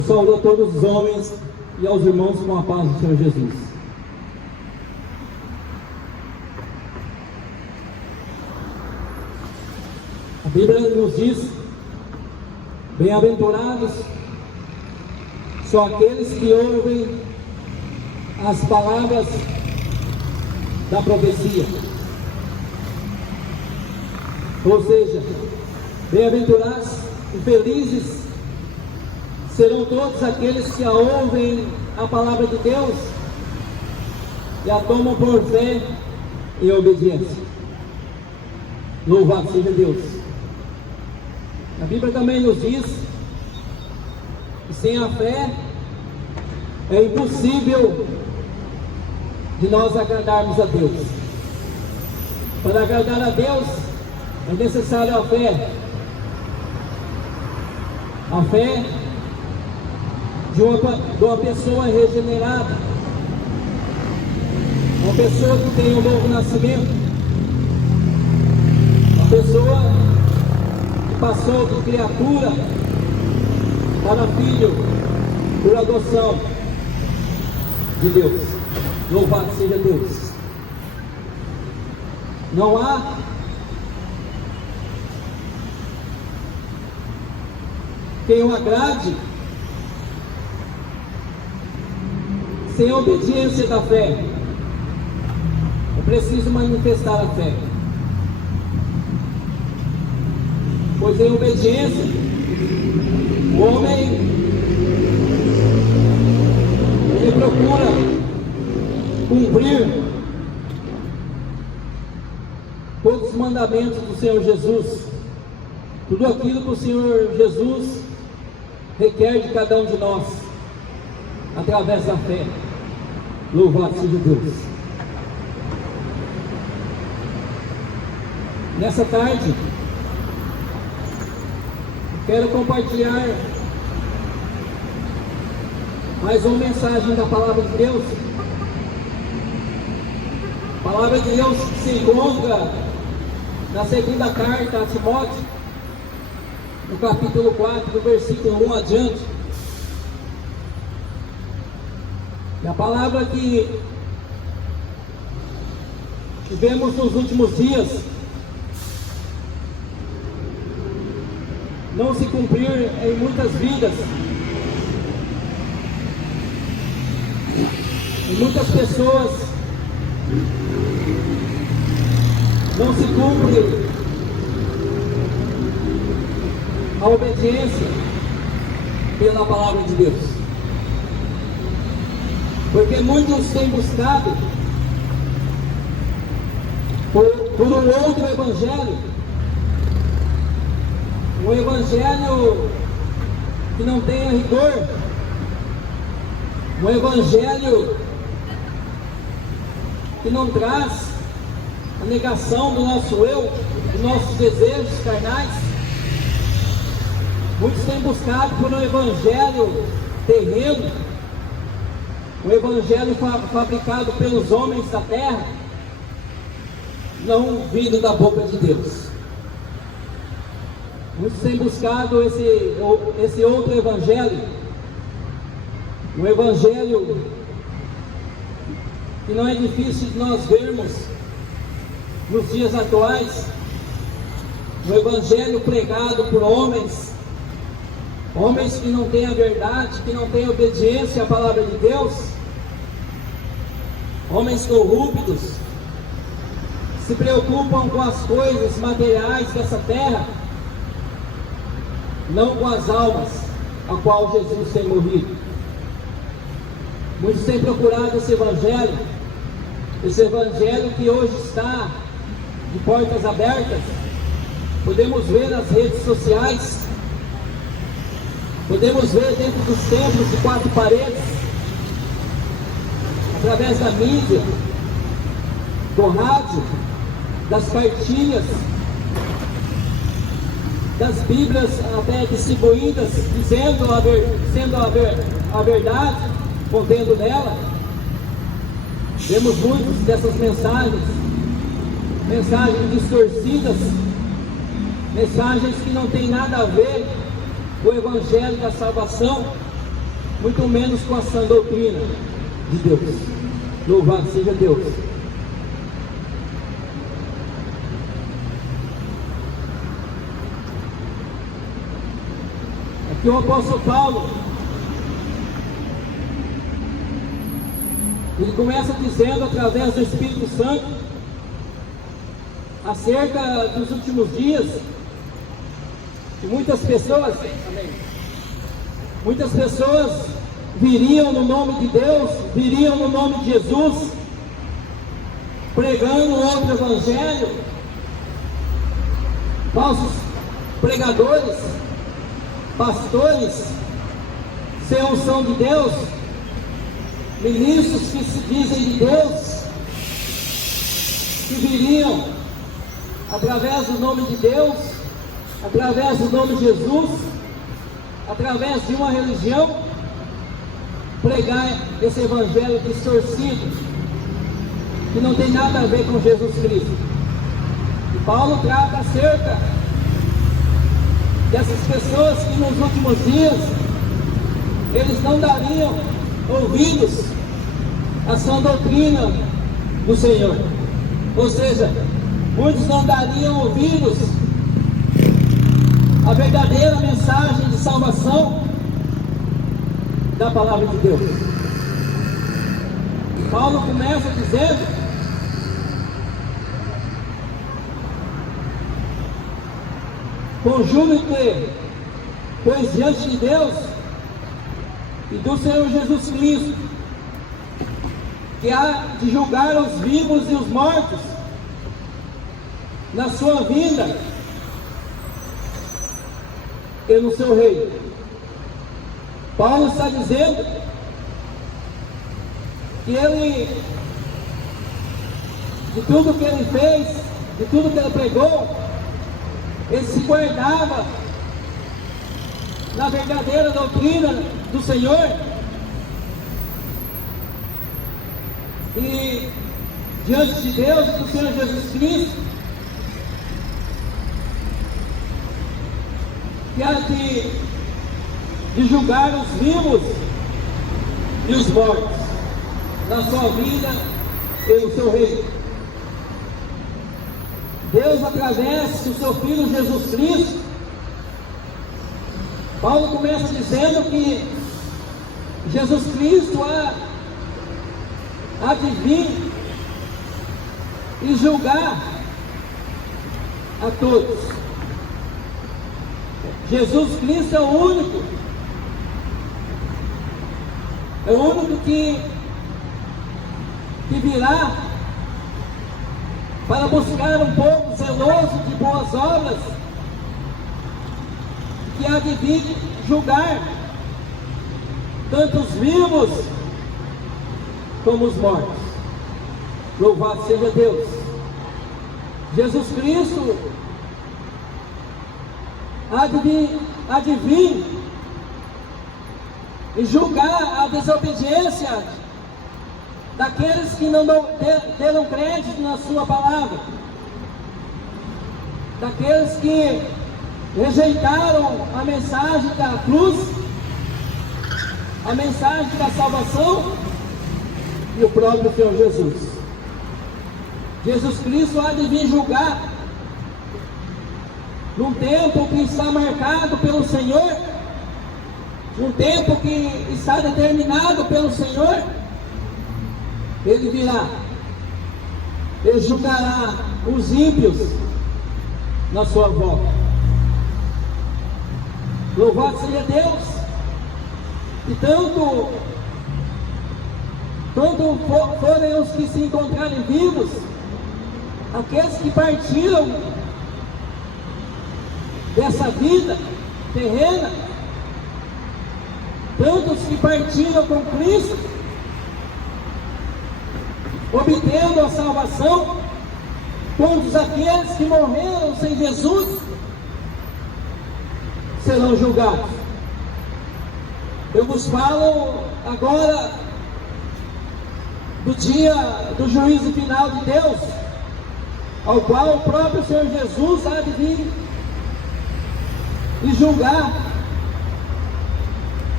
Saúdo a todos os homens e aos irmãos com a paz do Senhor Jesus. A Bíblia nos diz: bem-aventurados são aqueles que ouvem as palavras da profecia. Ou seja, bem-aventurados e felizes serão todos aqueles que ouvem a palavra de Deus e a tomam por fé e obediência. Louvado seja Deus. A Bíblia também nos diz que sem a fé é impossível de nós agradarmos a Deus. Para agradar a Deus é necessário a fé. A fé de uma pessoa regenerada, uma pessoa que tem um novo nascimento, uma pessoa que passou de criatura para filho por adoção de Deus. Louvado seja Deus. Não há quem o agrade sem a obediência da fé. É preciso manifestar a fé, pois em obediência o homem ele procura cumprir todos os mandamentos do Senhor Jesus, tudo aquilo que o Senhor Jesus requer de cada um de nós, através da fé. Louvado seja Deus. Nessa tarde, quero compartilhar mais uma mensagem da Palavra de Deus. A Palavra de Deus se encontra na segunda carta a Timóteo, no capítulo 4, do versículo 1 adiante. E a palavra que vemos nos últimos dias não se cumprir em muitas vidas, e muitas pessoas não se cumpre a obediência pela palavra de Deus. Porque muitos têm buscado por um outro evangelho, um evangelho que não tenha rigor, um evangelho que não traz a negação do nosso eu, dos nossos desejos carnais. Muitos têm buscado por um evangelho terreno, um evangelho fabricado pelos homens da terra, não vindo da boca de Deus. Muitos têm buscado esse outro evangelho, um evangelho que não é difícil de nós vermos nos dias atuais, um evangelho pregado por homens que não têm a verdade, que não têm obediência à palavra de Deus, homens corruptos, se preocupam com as coisas materiais dessa terra, não com as almas a qual Jesus tem morrido. Muitos têm procurado esse evangelho que hoje está de portas abertas. Podemos ver nas redes sociais, podemos ver dentro dos templos de 4 paredes, através da mídia, do rádio, das cartilhas, das Bíblias até distribuídas, sendo a verdade contendo nela. Vemos muitas dessas mensagens distorcidas, mensagens que não têm nada a ver com o evangelho da salvação, muito menos com a sã doutrina de Deus. Louvado seja Deus. Aqui o apóstolo Paulo, ele começa dizendo através do Espírito Santo acerca dos últimos dias, que muitas pessoas viriam no nome de Deus, viriam no nome de Jesus, pregando outro evangelho, falsos pregadores, pastores, sem unção de Deus, ministros que se dizem de Deus, que viriam através do nome de Deus, através do nome de Jesus, através de uma religião, pregar esse evangelho distorcido, que não tem nada a ver com Jesus Cristo. E Paulo trata acerca dessas pessoas que nos últimos dias eles não dariam ouvidos à sã doutrina do Senhor, ou seja, muitos não dariam ouvidos à verdadeira mensagem de salvação da palavra de Deus. Paulo começa dizendo conjuro-te, pois diante de Deus e do Senhor Jesus Cristo, que há de julgar os vivos e os mortos na sua vinda e no seu reino. Paulo está dizendo que ele, de tudo que ele fez, de tudo que ele pregou, ele se guardava na verdadeira doutrina do Senhor, e diante de Deus e do Senhor Jesus Cristo, que há de julgar os vivos e os mortos na sua vida e no seu reino. Deus, através do seu Filho Jesus Cristo, Paulo começa dizendo que Jesus Cristo há de vir e julgar a todos. Jesus Cristo é o único que virá para buscar um povo zeloso de boas obras, que há de vir julgar tanto os vivos como os mortos. Louvado seja Deus. Jesus Cristo há de vir e julgar a desobediência daqueles que não deram crédito na sua palavra, daqueles que rejeitaram a mensagem da cruz, a mensagem da salvação e o próprio Senhor Jesus. Jesus Cristo há de vir julgar num tempo que está marcado pelo Senhor, um tempo que está determinado pelo Senhor. Ele virá, ele julgará os ímpios na sua volta. Louvado seja Deus. E tanto forem os que se encontrarem vivos, aqueles que partiram dessa vida terrena, tantos que partiram com Cristo, obtendo a salvação, todos aqueles que morreram sem Jesus serão julgados. Eu vos falo agora do dia do juízo final de Deus, ao qual o próprio Senhor Jesus há de vir e julgar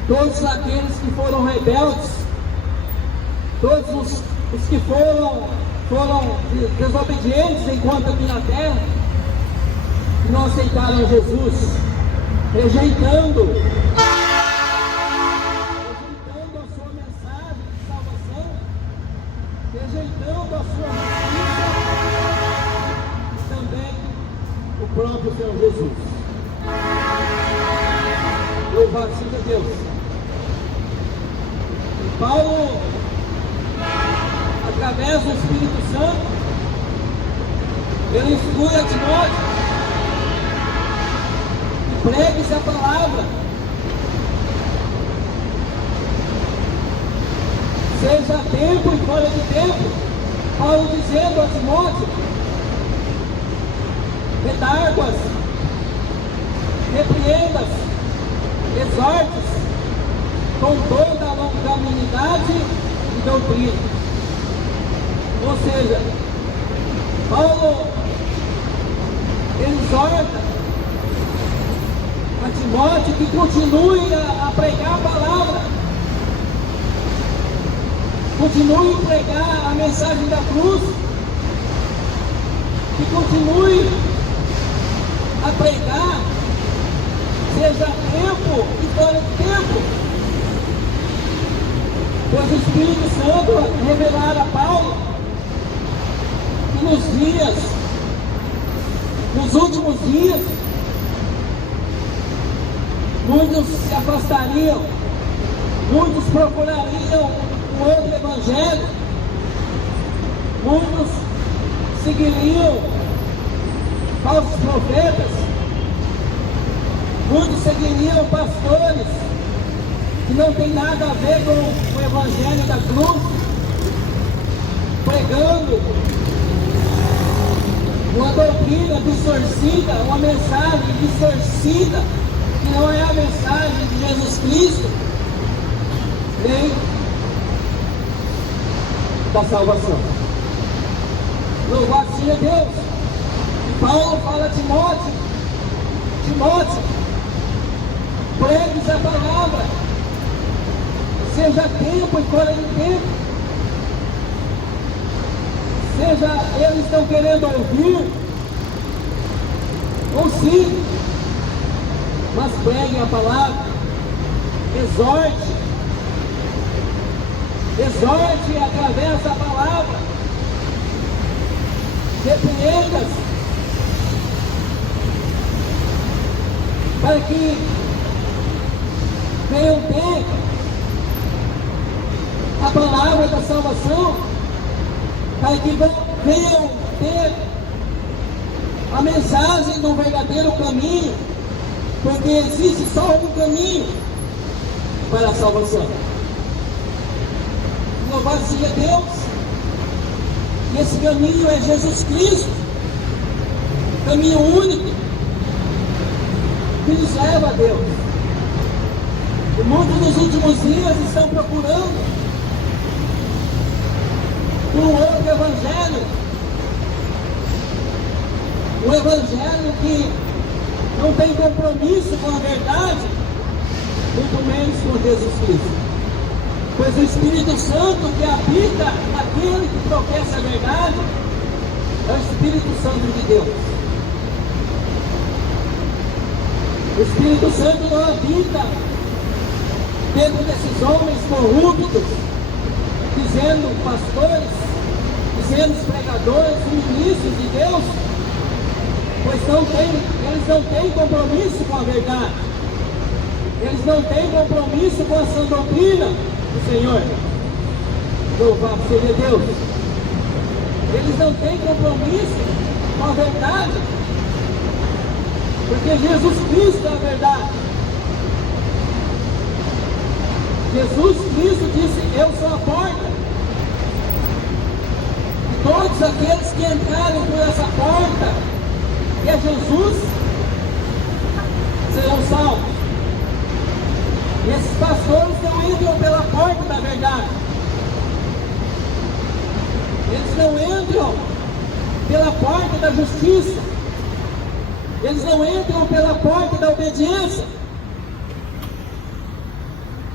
todos aqueles que foram rebeldes, todos os que foram desobedientes enquanto aqui na terra, que não aceitaram Jesus, rejeitando a sua mensagem de salvação, rejeitando a sua justiça e também o próprio Senhor Jesus. Louvado seja Deus. E Paulo, através do Espírito Santo, ele instrui a Timóteo: pregue-se a palavra, seja a tempo e fora de tempo. Paulo dizendo a Timóteo: redarguas, repreendas, exortes com toda a longanimidade e doutrina. Ou seja, Paulo exorta a Timóteo que continue a pregar a palavra, continue a pregar a mensagem da cruz, que continue a pregar, seja tempo e fora de tempo, pois o Espírito Santo revelara a Paulo que nos últimos dias, muitos se afastariam, muitos procurariam um outro evangelho, muitos seguiriam falsos profetas, muitos seguiriam pastores que não tem nada a ver com o evangelho da cruz, pregando uma doutrina distorcida, uma mensagem distorcida, que não é a mensagem de Jesus Cristo, nem da salvação. Louvado seja Deus. Paulo fala a Timóteo: pregue a palavra, seja tempo e fora de tempo, seja eles estão querendo ouvir ou sim, mas preguem a palavra, exorte através da palavra, repreenda, para que venham ter a palavra da salvação, para que venham ter a mensagem do verdadeiro caminho, porque existe só um caminho para a salvação. Louvado seja Deus. E esse caminho é Jesus Cristo, caminho único que nos leva a Deus. E muitos nos últimos dias estão procurando por um outro evangelho, um evangelho que não tem compromisso com a verdade, muito menos com Jesus Cristo. Pois o Espírito Santo que habita naquele que professa a verdade é o Espírito Santo de Deus. O Espírito Santo não habita dentro desses homens corruptos, dizendo pastores, dizendo pregadores, ministros de Deus, pois eles não têm compromisso com a verdade, eles não têm compromisso com a sã doutrina do Senhor. Louvado seja Deus. Eles não têm compromisso com a verdade, porque Jesus Cristo é a verdade. Jesus Cristo disse: eu sou a porta, e todos aqueles que entrarem por essa porta, que é Jesus, serão salvos. E esses pastores não entram pela porta da verdade, eles não entram pela porta da justiça, eles não entram pela porta da obediência,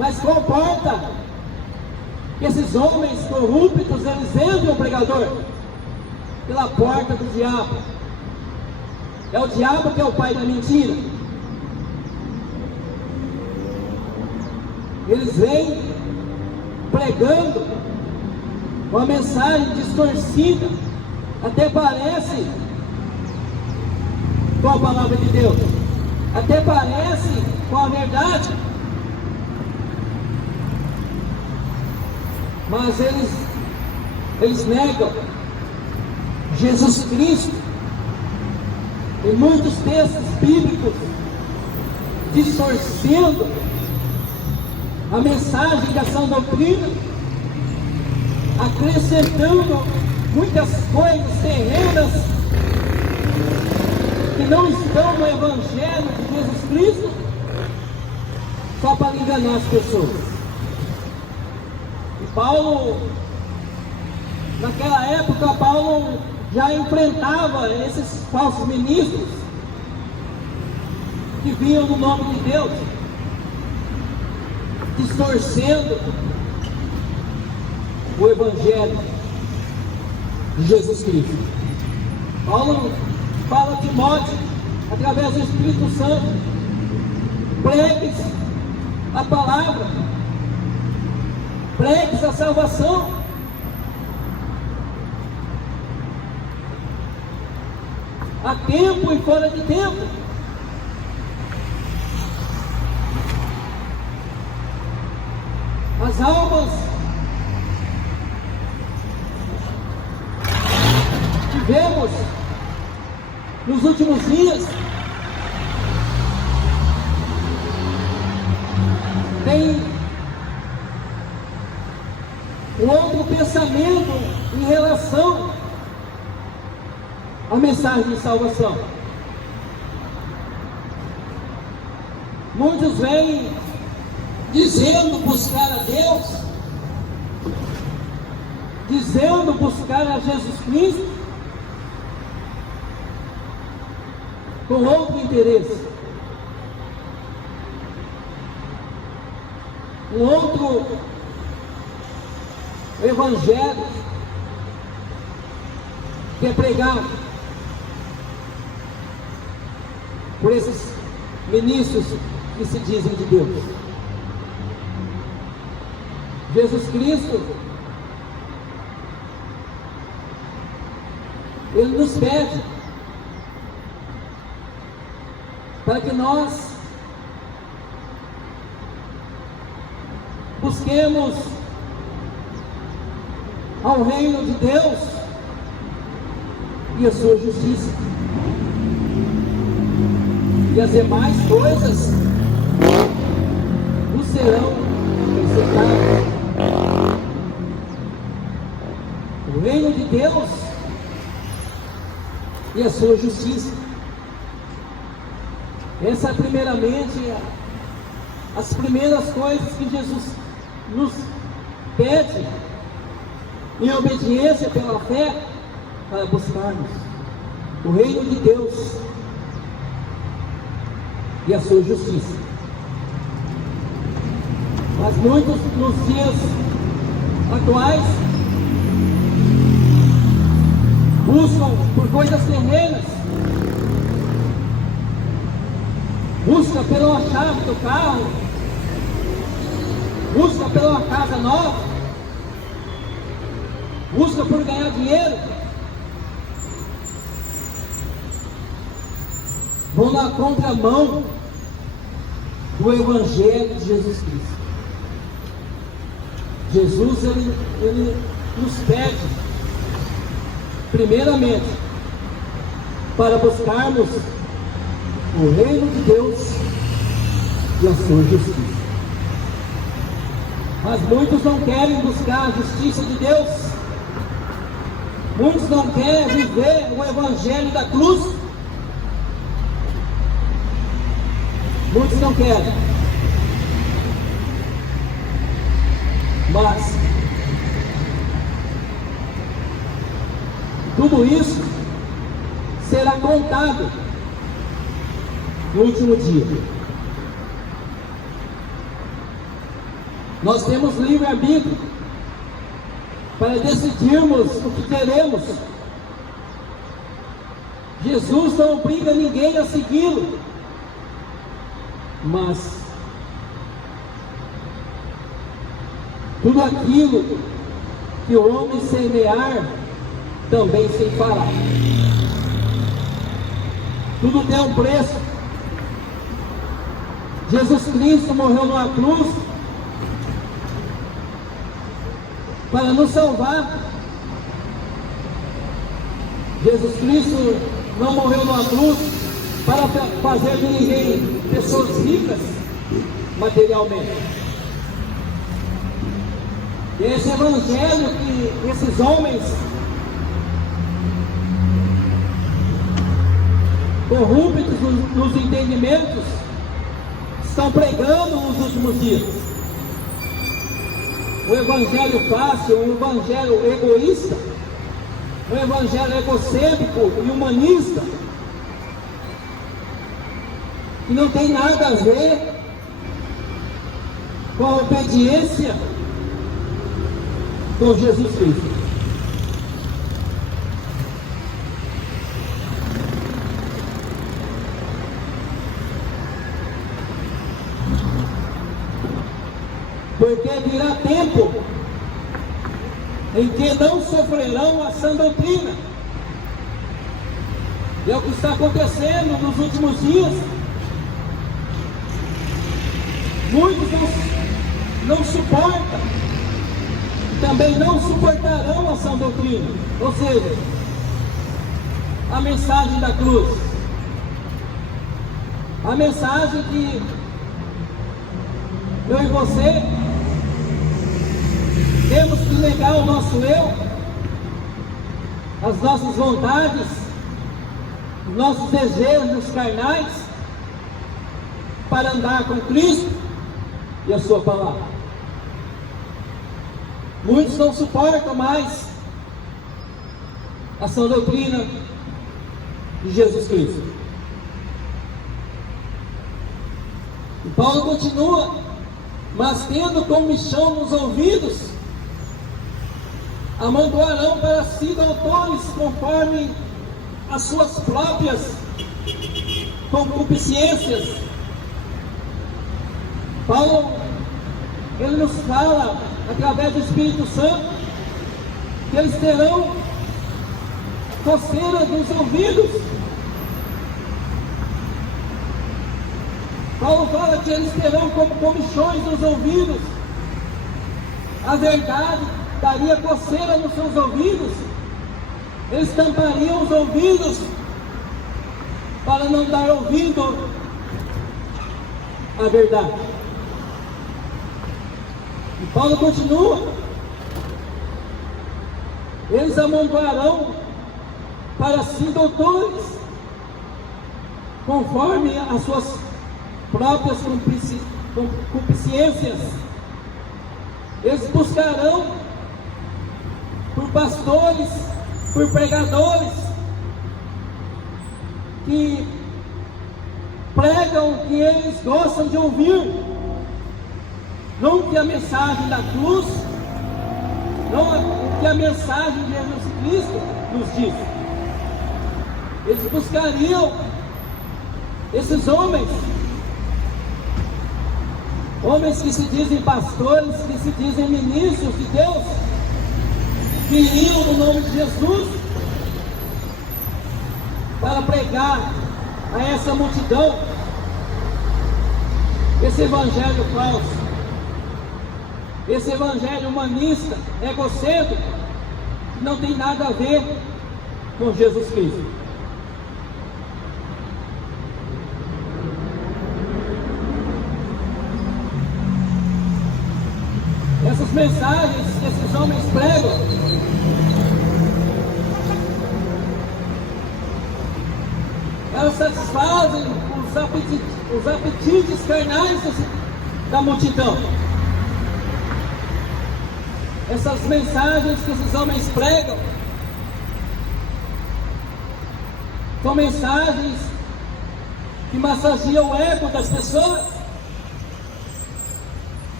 Mas comporta que esses homens corruptos, eles entram, pregador, pela porta do diabo. É o diabo que é o pai da mentira. Eles vêm pregando uma mensagem distorcida, até parece com a palavra de Deus, até parece com a verdade, mas eles negam Jesus Cristo. Em muitos textos bíblicos, distorcendo a mensagem da sã doutrina, acrescentando muitas coisas terrenas que não estão no Evangelho de Jesus Cristo, só para enganar as pessoas. E Paulo, naquela época, Paulo já enfrentava esses falsos ministros que vinham no nome de Deus, distorcendo o Evangelho de Jesus Cristo. Paulo fala a Timóteo, através do Espírito Santo: pregues a palavra, pregues a salvação. A tempo e fora de tempo. As almas que vemos nos últimos dias têm um outro pensamento em relação a mensagem de salvação. Muitos vêm dizendo buscar a Deus, dizendo buscar a Jesus Cristo, com outro interesse, um outro evangelho que é pregado por esses ministros que se dizem de Deus. Jesus Cristo, Ele nos pede para que nós busquemos ao reino de Deus e a sua justiça, e as demais coisas nos serão acrescentadas. O reino de Deus e a sua justiça. Essa é primeiramente as primeiras coisas que Jesus nos pede em obediência pela fé, para buscarmos o reino de Deus e a sua justiça. Mas muitos nos dias atuais buscam por coisas terrenas, busca pela chave do carro, busca pela casa nova, busca por ganhar dinheiro, vão na contramão do Evangelho de Jesus Cristo. Jesus, ele nos pede, primeiramente, para buscarmos o reino de Deus e a sua justiça. Mas muitos não querem buscar a justiça de Deus, muitos não querem viver o Evangelho da cruz, muitos não querem. Mas tudo isso será contado no último dia. Nós temos livre-arbítrio para decidirmos o que queremos. Jesus não obriga ninguém a segui-lo, mas tudo aquilo que o homem semear, também se fará. Tudo tem um preço. Jesus Cristo morreu numa cruz para nos salvar. Jesus Cristo não morreu numa cruz para fazer de ninguém pessoas ricas materialmente. E esse evangelho que esses homens corruptos nos entendimentos estão pregando nos últimos dias. O evangelho fácil, o evangelho egoísta, o evangelho egocêntrico e humanista, que não tem nada a ver com a obediência com Jesus Cristo. Porque virá tempo em que não sofrerão a sã doutrina. E é o que está acontecendo nos últimos dias. Muitos não suportam, também não suportarão a sã doutrina, ou seja, a mensagem da cruz, a mensagem que eu e você temos que negar o nosso eu, as nossas vontades, os nossos desejos carnais, para andar com Cristo e a sua palavra. Muitos não suportam mais a sã doutrina de Jesus Cristo. E Paulo continua: mas tendo comichão nos ouvidos, amontoarão para si doutores conforme as suas próprias concupiscências. Paulo, ele nos fala através do Espírito Santo que eles terão coceiras nos ouvidos. Paulo fala que eles terão como comichões nos ouvidos. A verdade daria coceira nos seus ouvidos. Eles tampariam os ouvidos para não dar ouvido à verdade. E Paulo continua: eles amontoarão para si doutores conforme as suas próprias concupiscências. Eles buscarão por pastores, por pregadores que pregam o que eles gostam de ouvir, não o que a mensagem da cruz, não o que a mensagem de Jesus Cristo nos diz. Eles buscariam, esses homens que se dizem pastores, que se dizem ministros de Deus, viriam no nome de Jesus para pregar a essa multidão esse evangelho falso, esse evangelho humanista, egocêntrico, que não tem nada a ver com Jesus Cristo. Essas mensagens que esses homens pregam, elas satisfazem os apetites carnais da multidão. Essas mensagens que esses homens pregam são mensagens que massageiam o ego das pessoas.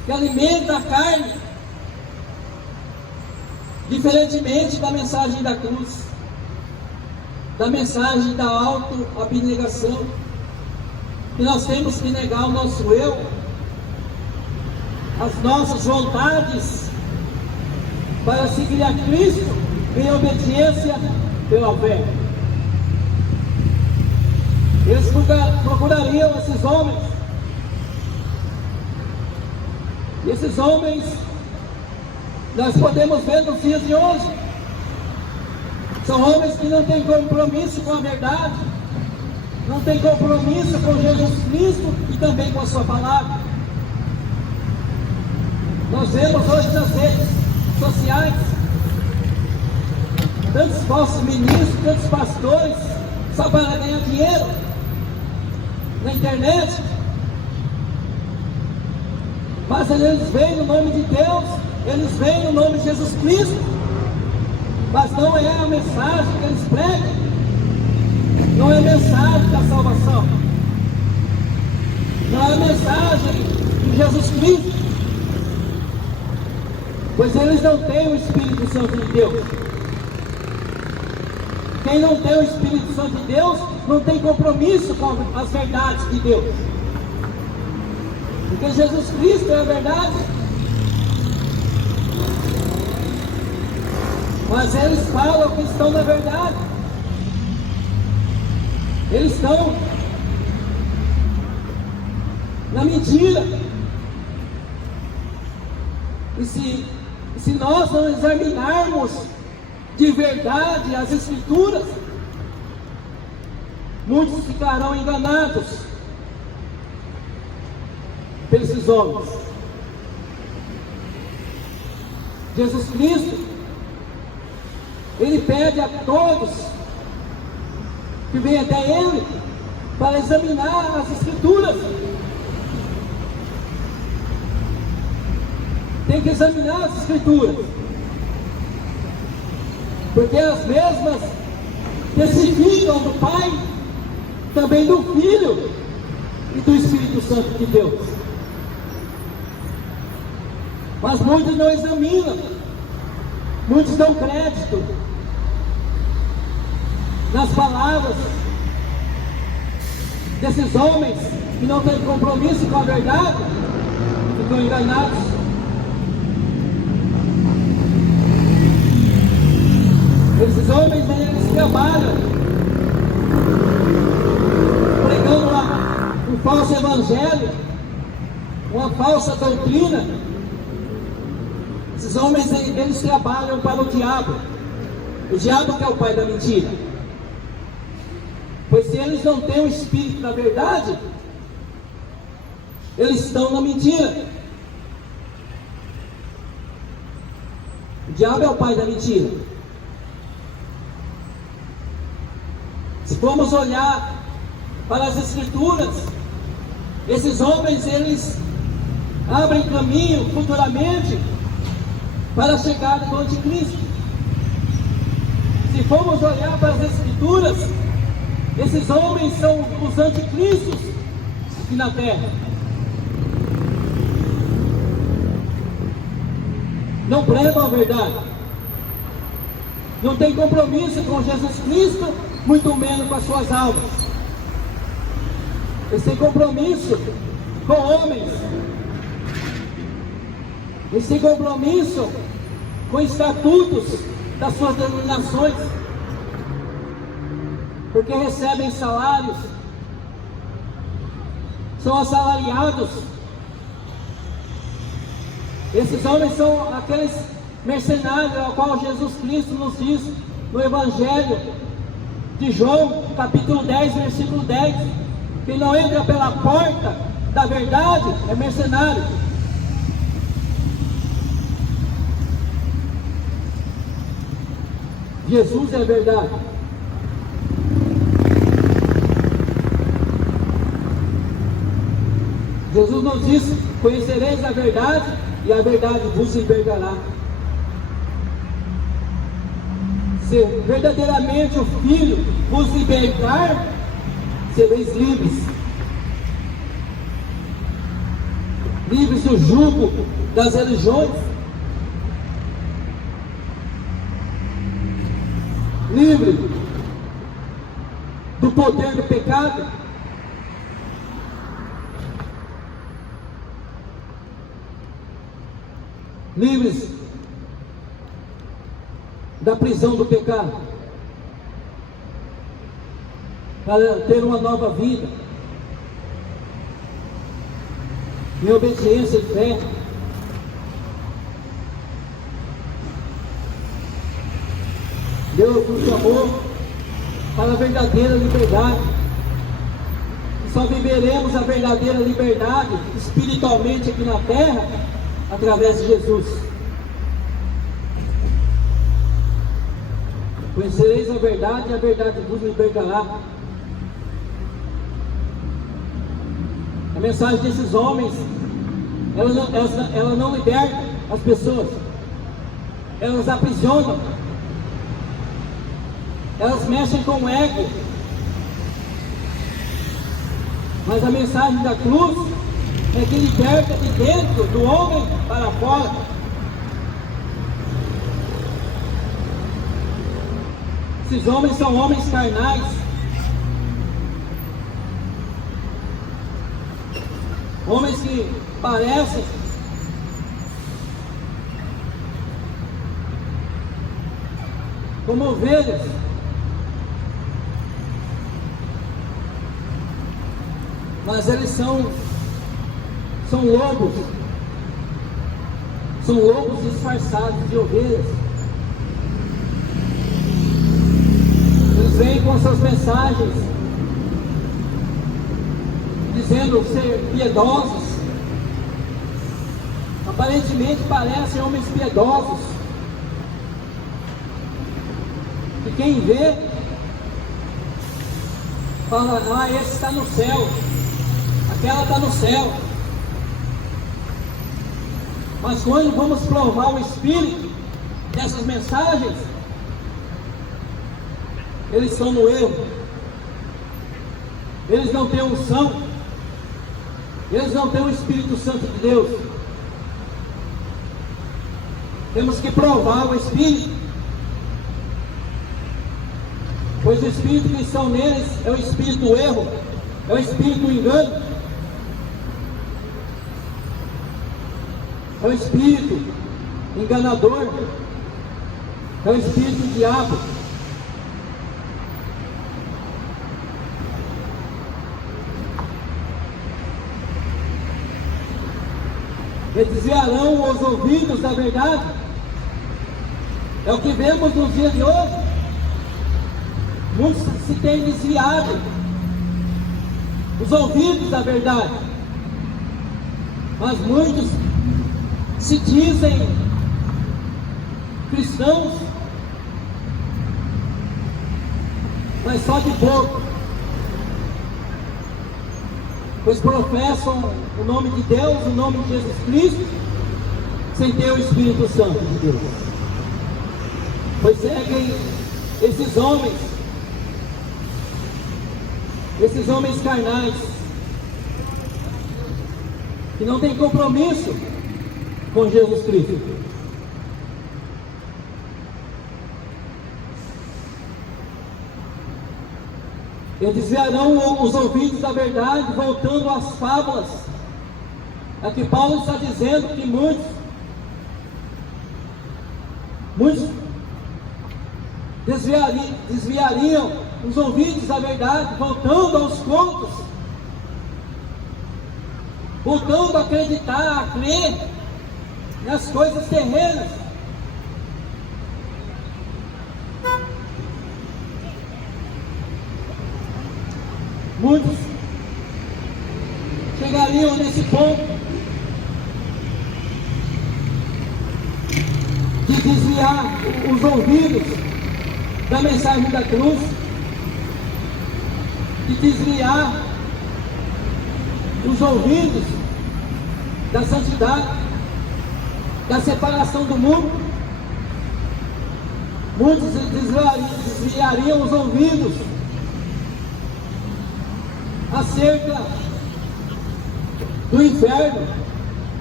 que alimenta a carne, diferentemente da mensagem da cruz, da mensagem da autoabnegação, que nós temos que negar o nosso eu, as nossas vontades, para seguir a Cristo em obediência pela fé. Eles procurariam esses homens. E esses homens, nós podemos ver nos dias de hoje, são homens que não têm compromisso com a verdade, não têm compromisso com Jesus Cristo e também com a sua palavra. Nós vemos hoje nas redes sociais tantos falsos ministros, tantos pastores, só para ganhar dinheiro na internet. Mas eles vêm no nome de Deus, eles vêm no nome de Jesus Cristo, mas não é a mensagem que eles pregam, não é a mensagem da salvação, não é a mensagem de Jesus Cristo, pois eles não têm o Espírito Santo de Deus. Quem não tem o Espírito Santo de Deus não tem compromisso com as verdades de Deus, porque Jesus Cristo é a verdade. Mas eles falam que estão na verdade, eles estão na mentira. E se nós não examinarmos de verdade as Escrituras, muitos ficarão enganados por esses homens. Jesus Cristo, Ele pede a todos que vêm até Ele para examinar as Escrituras. Tem que examinar as Escrituras, porque as mesmas testificam do Pai, também do Filho e do Espírito Santo de Deus. Mas muitos não examinam, muitos dão crédito nas palavras desses homens que não têm compromisso com a verdade, ficam enganados. Esses homens, eles trabalham pregando um falso evangelho, uma falsa doutrina. Esses homens, eles trabalham para o diabo que é o pai da mentira. Pois se eles não têm o Espírito da verdade, eles estão na mentira. O diabo é o pai da mentira. Se formos olhar para as Escrituras, esses homens, eles abrem caminho futuramente para a chegada do Anticristo. Se formos olhar para as Escrituras, esses homens são os anticristos aqui na terra. Não pregam a verdade, não tem compromisso com Jesus Cristo, muito menos com as suas almas. Eles têm compromisso com homens, eles têm compromisso com estatutos das suas denominações, porque recebem salários, são assalariados. Esses homens são aqueles mercenários ao qual Jesus Cristo nos diz no Evangelho de João, capítulo 10, versículo 10, quem não entra pela porta da verdade é mercenário. Jesus é a verdade. Jesus nos diz: conhecereis a verdade e a verdade vos libertará. Se verdadeiramente o Filho vos libertar, sereis livres. livres do jugo das religiões, livre do poder do pecado, livres da prisão do pecado, para ter uma nova vida, em obediência e fé. Deus nos chamou para a verdadeira liberdade. E só viveremos a verdadeira liberdade espiritualmente aqui na terra através de Jesus. Conhecereis a verdade e a verdade vos libertará. A mensagem desses homens, ela não liberta as pessoas, elas aprisionam, elas mexem com o ego. Mas a mensagem da cruz é que liberta de dentro do homem para fora. Esses homens são homens carnais, homens que parecem como ovelhas, mas eles são lobos, disfarçados de ovelhas. Eles vêm com suas mensagens, dizendo ser piedosos, aparentemente parecem homens piedosos, e quem vê, fala, esse está no céu, aquela está no céu. Mas quando vamos provar o espírito dessas mensagens, eles estão no erro, eles não têm unção, eles não têm o Espírito Santo de Deus. Temos que provar o Espírito, pois o Espírito que estão neles é o Espírito do erro, é o Espírito do engano, é o Espírito enganador, é o Espírito do diabo. Eles desviarão os ouvidos da verdade. É o que vemos nos dias de hoje. Muitos se têm desviado os ouvidos da verdade, mas muitos se dizem cristãos, mas só de boca, pois professam o nome de Deus, o nome de Jesus Cristo, sem ter o Espírito Santo de Deus, pois seguem esses homens carnais, que não têm compromisso com Jesus Cristo. Eles desviarão os ouvidos da verdade, voltando às fábulas. Aqui Paulo está dizendo que muitos desviariam os ouvidos da verdade, voltando aos contos, voltando a acreditar, a crer nas coisas terrenas. Muitos chegariam nesse ponto de desviar os ouvidos da mensagem da cruz, de desviar os ouvidos da santidade, da separação do mundo. Muitos desviariam os ouvidos acerca do inferno,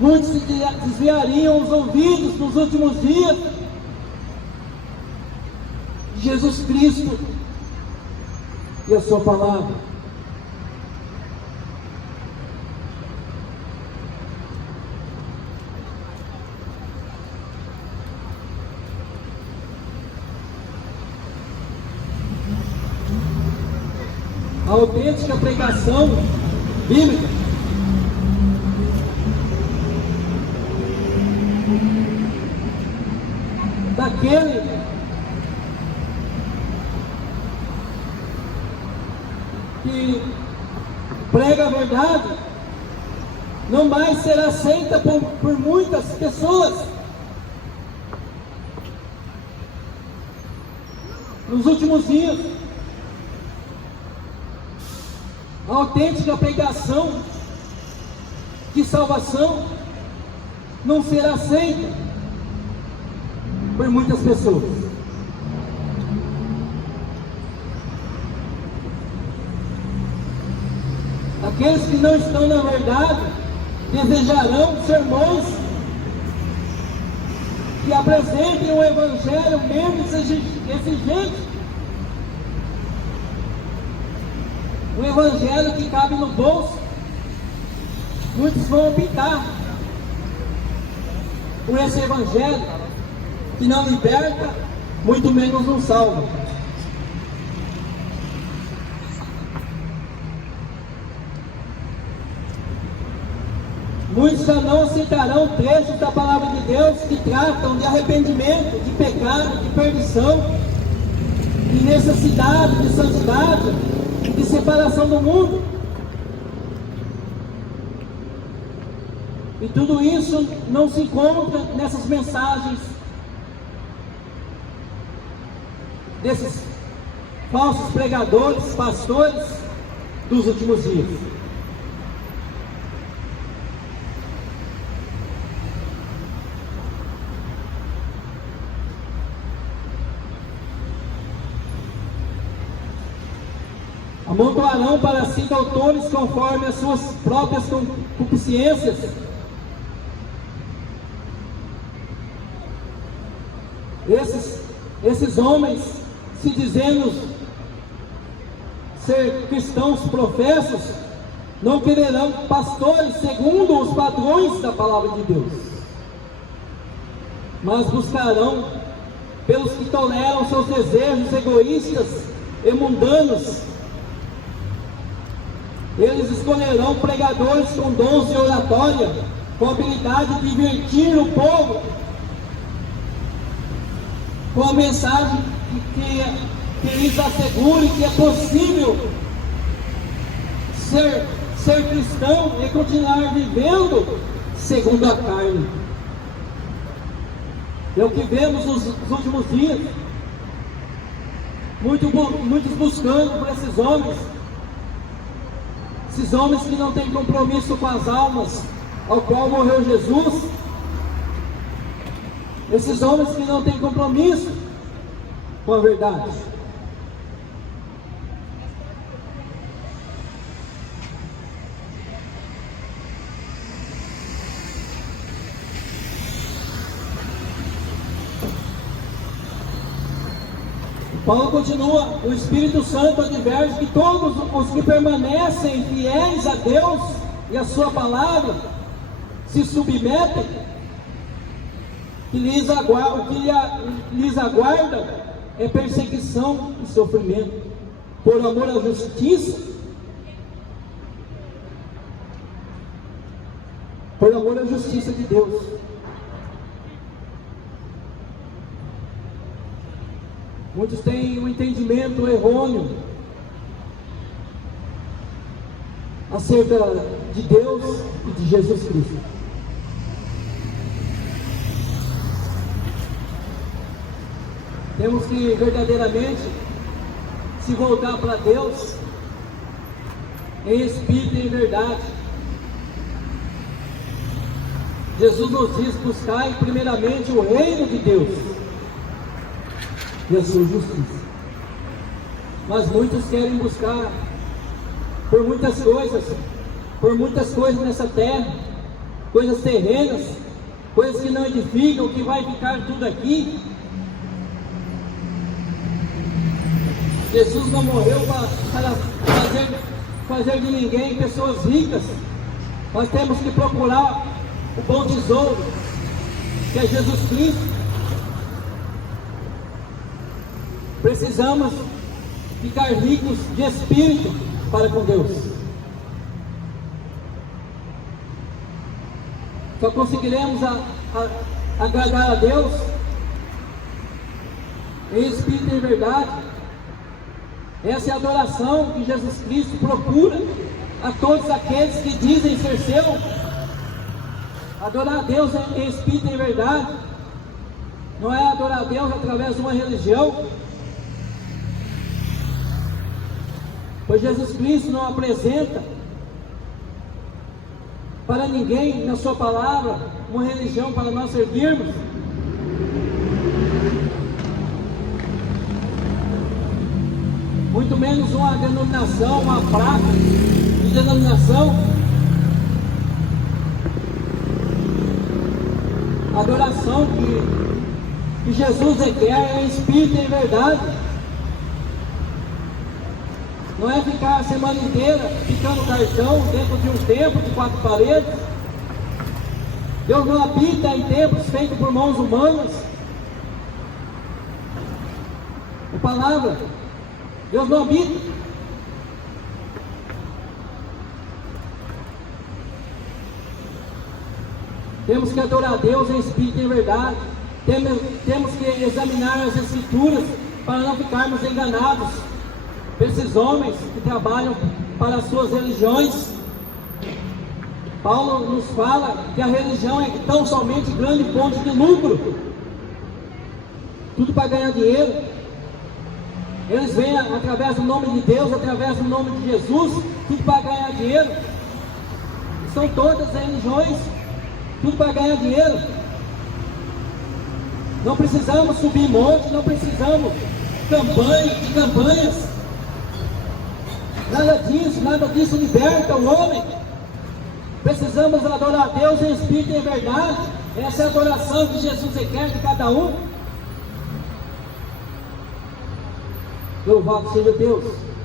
Muitos se desviariam os ouvidos nos últimos dias de Jesus Cristo e a sua palavra. A autêntica pregação bíblica daquele que prega a verdade não mais será aceita por muitas pessoas. Nos últimos dias, a autêntica pregação de salvação não será aceita por muitas pessoas. Aqueles que não estão na verdade desejarão sermões que apresentem um evangelho menos exigente, um evangelho que cabe no bolso. Muitos vão optar por esse evangelho que não liberta, muito menos não salva. Muitos já não aceitarão trechos da palavra de Deus que tratam de arrependimento, de pecado, de perdição, de necessidade, de santidade, de separação do mundo. E tudo isso não se encontra nessas mensagens desses falsos pregadores, pastores dos últimos dias. Amontoarão para si doutores conforme as suas próprias concupiscências. Esses homens, se dizendo ser cristãos professos, não quererão pastores segundo os padrões da palavra de Deus, mas buscarão pelos que toleram seus desejos egoístas e mundanos. Eles escolherão pregadores com dons de oratória, com habilidade de divertir o povo, com a mensagem que lhes assegure que é possível ser cristão e continuar vivendo segundo a carne. É o que vemos nos últimos dias. Muitos buscando por esses homens que não têm compromisso com as almas ao qual morreu Jesus, esses homens que não têm compromisso com a verdade. Paulo continua: o Espírito Santo adverte que todos os que permanecem fiéis a Deus e a sua palavra se submetem, que o que lhes aguarda é perseguição e sofrimento, por amor à justiça, por amor à justiça de Deus. Muitos têm um entendimento errôneo acerca de Deus e de Jesus Cristo. Temos que verdadeiramente se voltar para Deus em espírito e em verdade. Jesus nos diz: buscai primeiramente o reino de Deus e a sua justiça. Mas muitos querem buscar por muitas coisas nessa terra, coisas terrenas, coisas que não edificam, que vai ficar tudo aqui. Jesus não morreu para fazer de ninguém pessoas ricas. Nós temos que procurar o bom tesouro, que é Jesus Cristo. Precisamos ficar ricos de espírito para com Deus. Só conseguiremos agradar a Deus em espírito e em verdade. Essa é a adoração que Jesus Cristo procura a todos aqueles que dizem ser seu. Adorar a Deus em espírito e em verdade. Não é adorar a Deus através de uma religião. Pois Jesus Cristo não apresenta para ninguém na sua palavra uma religião para nós servirmos. Muito menos uma denominação, uma placa de denominação. A adoração que Jesus requer é em espírito e em verdade. Não é ficar a semana inteira picando cartão dentro de um templo de 4 paredes. Deus não habita em templos feitos por mãos humanas. A palavra, Deus não habita. Temos que adorar a Deus em espírito e em verdade. Temos que examinar as Escrituras para não ficarmos enganados por esses homens que trabalham para as suas religiões. Paulo nos fala que a religião é tão somente grande fonte de lucro. Tudo para ganhar dinheiro. Eles vêm através do nome de Deus, através do nome de Jesus, tudo para ganhar dinheiro. São todas as religiões, tudo para ganhar dinheiro. Não precisamos subir montes, não precisamos de campanhas. Nada disso liberta o homem. Precisamos adorar a Deus em espírito e em verdade. Essa é a adoração que Jesus requer de cada um. Louvado seja Deus.